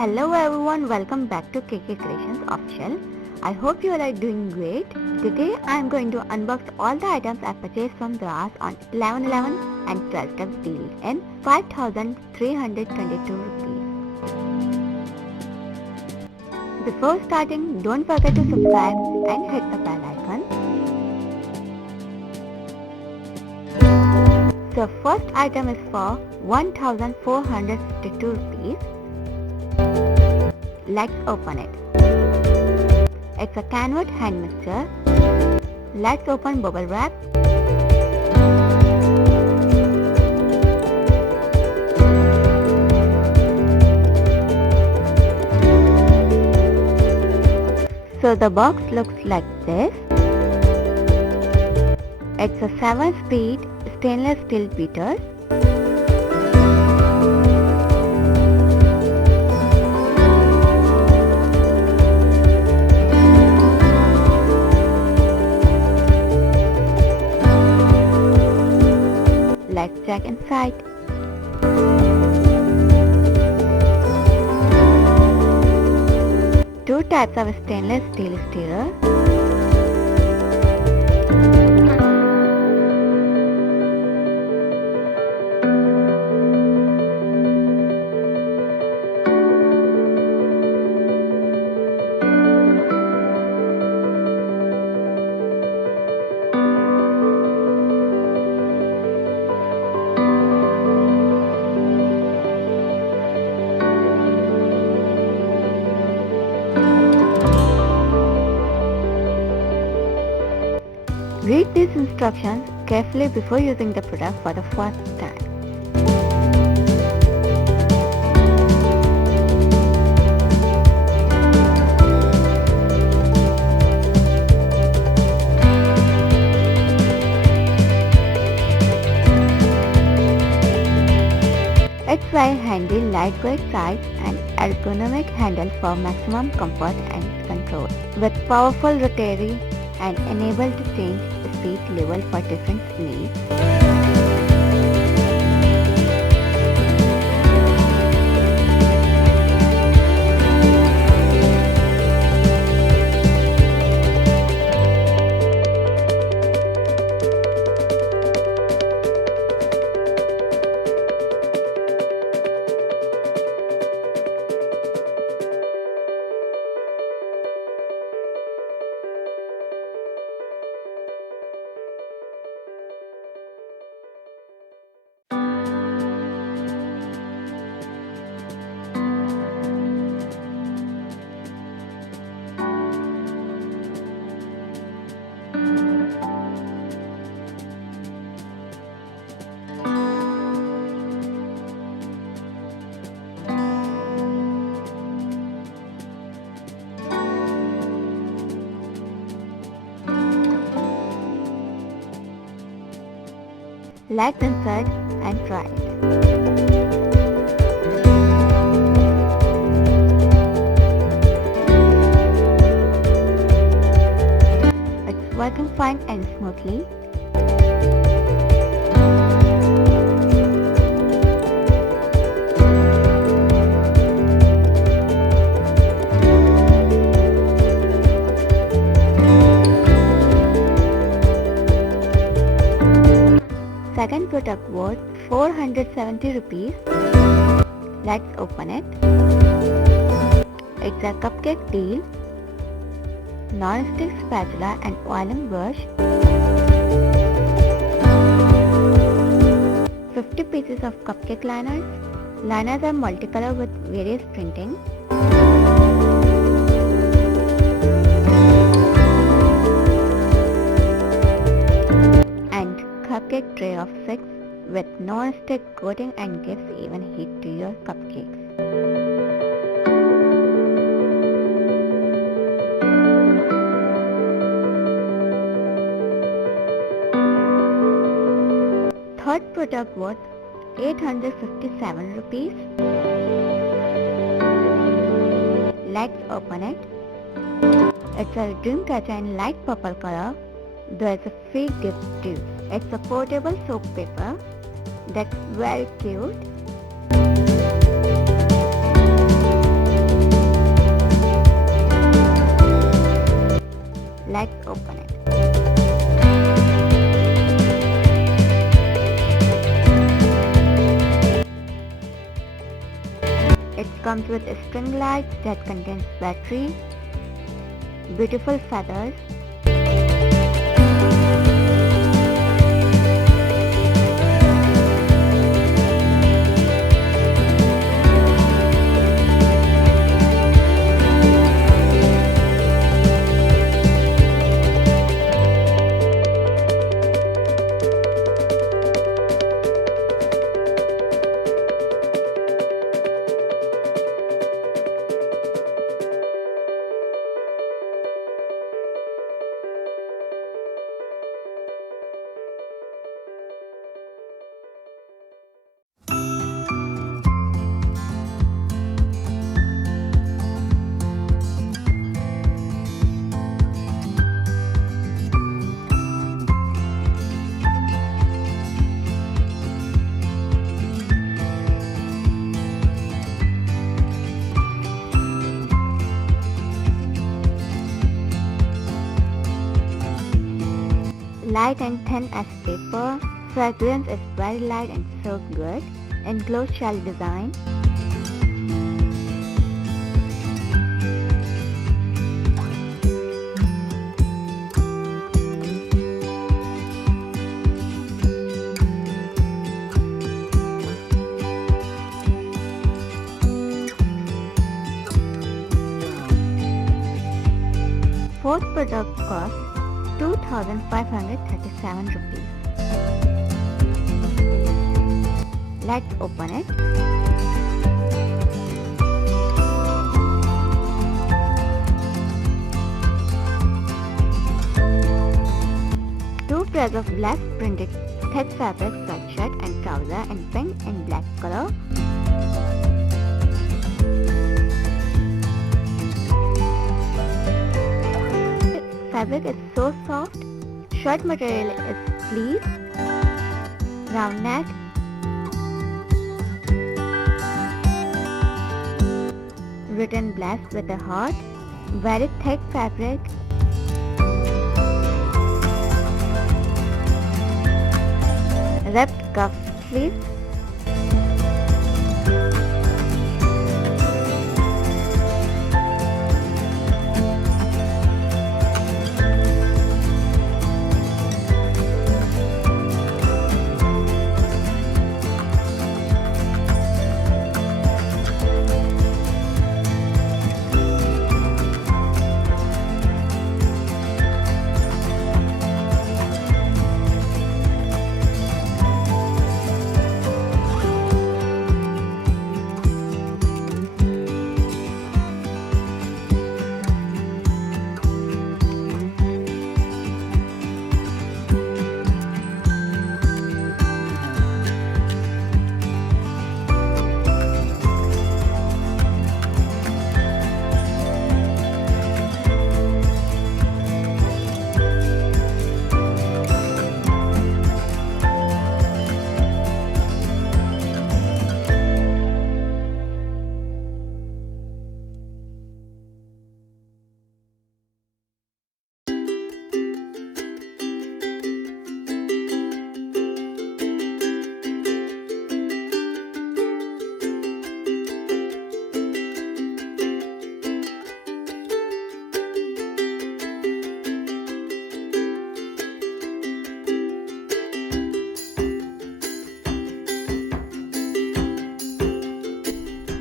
Hello everyone, welcome back to KK Creations Official. I hope you all are doing great. Today I am going to unbox all the items I purchased from Dras on 11/11 and 12/12 deal in 5,322 rupees. Before starting, don't forget to subscribe and hit the bell icon. So first item is for 1,452 rupees. Let's open it. It's a Canwood hand mixer. Let's open bubble wrap. So the box looks like this. It's a 7-speed stainless steel beater. Let's check inside. Two types of stainless steel stirrer. Read these instructions carefully before using the product for the first time. It's very handy, lightweight size and ergonomic handle for maximum comfort and control. With powerful rotary and enable to change speed level for different needs. Let's insert and try it. It's working fine and smoothly. Second product worth 470 rupees. Let's open it. It's a cupcake deal, non-stick spatula and oiling brush, 50 pieces of cupcake liners. Liners are multicolor with various printing. Cupcake tray of 6 with non-stick coating and gives even heat to your cupcakes. Third product worth 857 rupees. Let's open it. It's a dream catcher in light purple color. There's a free gift too. It's a portable soap paper that's very cute. Let's open it. It comes with a string light that contains battery, beautiful feathers, light and thin as paper. Fragrance is very light and so good. Enclosed shell design. Fourth product costs 2,537 rupees. Let's open it. Two pairs of black printed thick fabric sweatshirt and trouser in pink and black color. Fabric is so soft. Shirt material is fleece, round neck, written blessed with a heart, very thick fabric, ripped cuff sleeves,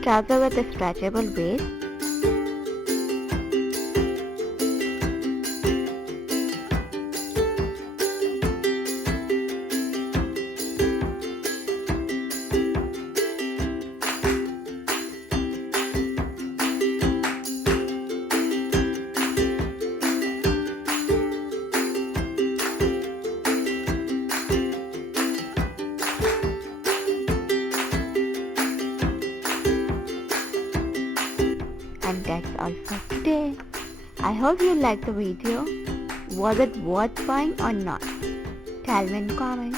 trouser with a stretchable waist, and that's all for today. I hope you liked the video. Was it worth buying or not? Tell me in comments.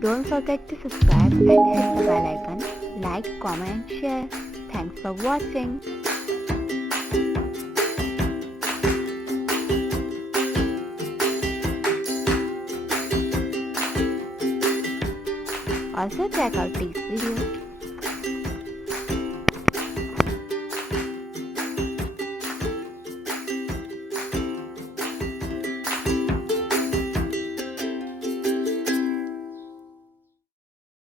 Don't forget to subscribe and hit the bell icon. Like, comment and share. Thanks for watching. Also check out these videos.